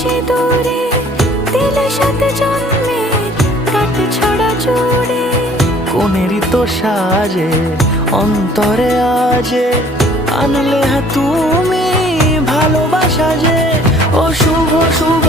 সিঁদুরে দিলে সাথে জন্মের কাট ছড়া জুড়ে। কোনেরই তো সাজে অন্তরে আজে আনলে তুমি ভালোবাসা যে। ও শুভ শুভ